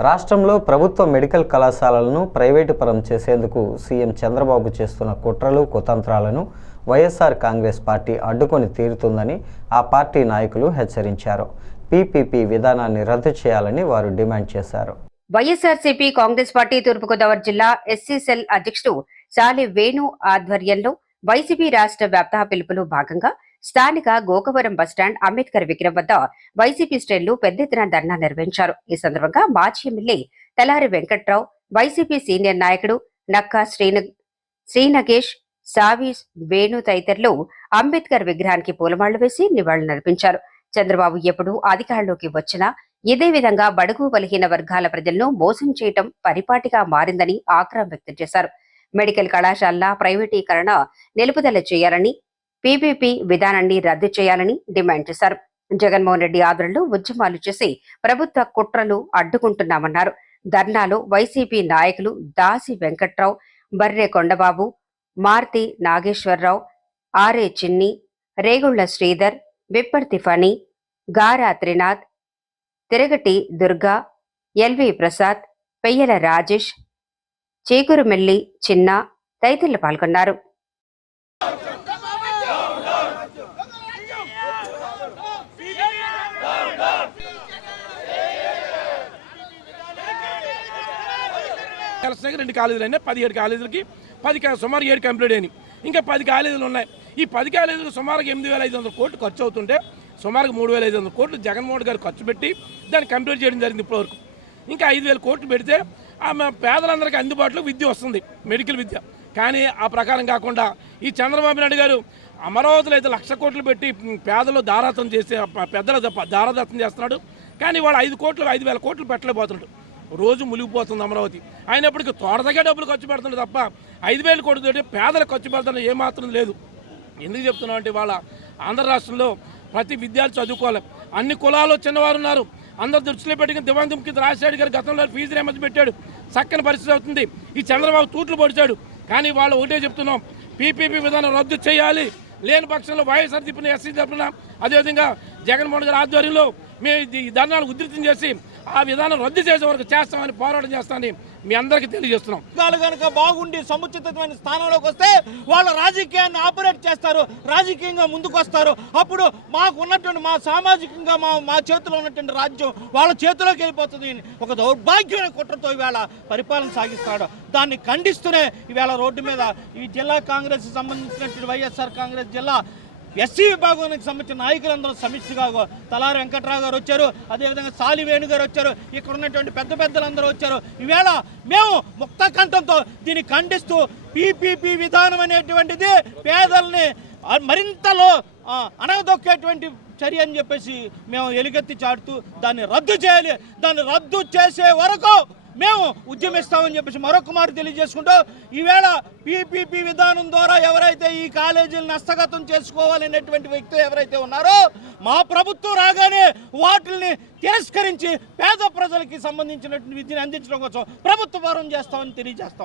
రాష్ట్రంలో ప్రభుత్వ మెడికల్ కళాశాలలను ప్రైవేటు పరం చేసేందుకు సీఎం చంద్రబాబు చేస్తున్న కుట్రలు కుతంత్రాలను వైఎస్ఆర్ కాంగ్రెస్ పార్టీ అడ్డుకొని తీరుతుందని ఆ పార్టీ నాయకులు హెచ్చరించారు. పీపీపీ విధానాన్ని రద్దు చేయాలని వారు డిమాండ్ చేశారు. వైఎస్ఆర్సీపీ కాంగ్రెస్ పార్టీ తూర్పుగోదావరి జిల్లా ఎస్సీ సెల్ అధ్యక్షుడు సాలి వేణు ఆధ్వర్యంలో వైసీపీ రాష్ట్ర వ్యాప్త పిలుపులో భాగంగా స్థానిక గోకవరం బస్టాండ్ అంబేద్కర్ విగ్రహం వద్ద వైసీపీ శ్రేణులు పెద్ద ఎత్తున ధర్నా నిర్వహించారు. ఈ సందర్భంగా మాజీ MLA Talari Venkatrao YCP senior నాయకుడు నక్కా శ్రీన శ్రీనగేష్ సావి వేణు తదితరులు అంబేద్కర్ విగ్రహానికి పూలమాళ్ళు వేసి నివాళులర్పించారు చంద్రబాబు ఎప్పుడు అధికారంలోకి వచ్చినా ఇదే విధంగా బడుగు బలహీన వర్గాల ప్రజలను మోసం చేయటం పరిపాటిగా మారిందని ఆగ్రహం వ్యక్తం చేశారు. మెడికల్ కళాశాలల ప్రైవేటీకరణ నిలుపుదల చేయాలని పీపీపీ విధానాన్ని రద్దు చేయాలని డిమాండ్ చేశారు. జగన్మోహన్ రెడ్డి ఆధ్వర్యంలో ఉద్యమాలు చేసి ప్రభుత్వ కుట్రలు అడ్డుకుంటున్నామన్నారు. ధర్నాలో వైసీపీ నాయకులు దాసి వెంకట్రావు బర్రె కొండబాబు మార్తి నాగేశ్వరరావు ఆర్ఏ చిన్ని రేగుళ్ళ శ్రీధర్ విప్పర్తి ఫణి గారా త్రినాథ్ తిరగటి దుర్గా ఎల్వి ప్రసాద్ పెయ్యల రాజేష్ చీకురుమెల్లి చిన్న తదితరులు పాల్గొన్నారు. కలిసినాక రెండు కాలేజీలు అయినాయి. పదిహేడు కాలేజీలకి పది సుమారు ఏడు కంప్లీట్ అయినాయి. ఇంకా పది కాలేజీలు ఉన్నాయి. ఈ పది కాలేజీలు సుమారుగా ఎనిమిది వేల ఐదు వందల కోట్లు ఖర్చు అవుతుంటే సుమారుగా మూడు వేల ఐదు వందల కోట్లు జగన్మోహన్ గారు ఖర్చు పెట్టి దాన్ని కంప్లీట్ చేయడం జరిగింది ఇప్పటివరకు. ఇంకా ఐదు వేల కోట్లు పెడితే ఆమె పేదలందరికీ అందుబాటులో విద్య వస్తుంది మెడికల్ విద్య. కానీ ఆ ప్రకారం కాకుండా ఈ చంద్రబాబు నాయుడు గారు అమరావతిలో అయితే లక్ష కోట్లు పెట్టి పేదలు దారాతం చేసే పెద్దల దారాదత్తం చేస్తున్నాడు. కానీ వాడు ఐదు కోట్లు ఐదు వేల కోట్లు పెట్టలేకపోతున్నాడు. రోజు మునిగిపోతుంది అమరావతి. అయినప్పటికీ తోటదగే డబ్బులు ఖర్చు పెడుతుంది తప్ప ఐదు వేలు కొడుతుంటే పేదలకు ఖర్చు పెడుతున్న ఏమాత్రం లేదు. ఎందుకు చెప్తున్నాం అంటే వాళ్ళ ఆంధ్ర రాష్ట్రంలో ప్రతి విద్యార్థి చదువుకోవాలి. అన్ని కులాలు చిన్నవారు ఉన్నారు. అందరు దృష్టిలో పెట్టుకుని దివంగం కింద రాజశేఖర్ గారు గతంలో ఫీజు రేమతి పెట్టాడు. చక్కని పరిస్థితి అవుతుంది. ఈ చంద్రబాబు తూట్లు పొడిచాడు. కానీ వాళ్ళు ఒకటే చెప్తున్నాం. పీపీపీ విధానం రద్దు చేయాలి. లేని పక్షంలో వైఎస్ఆర్ తిప్పిన ఎస్సీ తరఫున అదేవిధంగా జగన్మోహన్ గారి ఆధ్వర్యంలో మేము ఈ ధర్నాలు ఉధృతం చేసి ఆ విధానం రద్దు చేసే వరకు చేస్తామని పోరాటం చేస్తామని మీ అందరికీ తెలియజేస్తున్నాం. వర్గాలు కనుక బాగుండి సముచితమైన స్థానంలోకి వస్తే వాళ్ళు రాజకీయాన్ని ఆపరేట్ చేస్తారు రాజకీయంగా ముందుకు వస్తారు అప్పుడు మాకు ఉన్నటువంటి మా సామాజికంగా మా మా చేతిలో ఉన్నటువంటి రాజ్యం వాళ్ళ చేతిలోకి వెళ్ళిపోతుంది. ఒక దౌర్భాగ్యమైన కుట్రతో ఇవాళ పరిపాలన సాగిస్తాడు. దాన్ని ఖండిస్తూనే ఇవాళ రోడ్డు మీద ఈ జిల్లా కాంగ్రెస్ సంబంధించినటువంటి వైఎస్ఆర్ కాంగ్రెస్ జిల్లా ఎస్సీ విభాగానికి సంబంధించిన నాయకులందరూ సమిష్టిగా తలారి వెంకట్రావు గారు వచ్చారు. అదేవిధంగా సాలి వేణు గారు వచ్చారు. ఇక్కడ ఉన్నటువంటి పెద్ద పెద్దలందరూ వచ్చారు. ఈవేళ మేము ముక్త కంఠంతో దీన్ని ఖండిస్తూ పీపీపీ విధానం అనేటువంటిది పేదల్ని మరింతలో ఆ, అణగదొక్కేటువంటి చర్య అని చెప్పేసి మేము ఎలుగెత్తి చాటుతూ దాన్ని రద్దు చేయాలి. దాన్ని రద్దు చేసే వరకు మేము ఉద్యమిస్తామని చెప్పేసి మరొక మాట తెలియజేసుకుంటూ ఈవేళ పీపీపీ విధానం ద్వారా ఎవరైతే ఈ కాలేజీలను హస్తగతం చేసుకోవాలనేటువంటి వ్యక్తులు ఎవరైతే ఉన్నారో మా ప్రభుత్వం రాగానే వాటిల్ని తిరస్కరించి పేద ప్రజలకి సంబంధించినటువంటి విద్యను అందించడం కోసం ప్రభుత్వ పరం చేస్తామని తెలియజేస్తాం.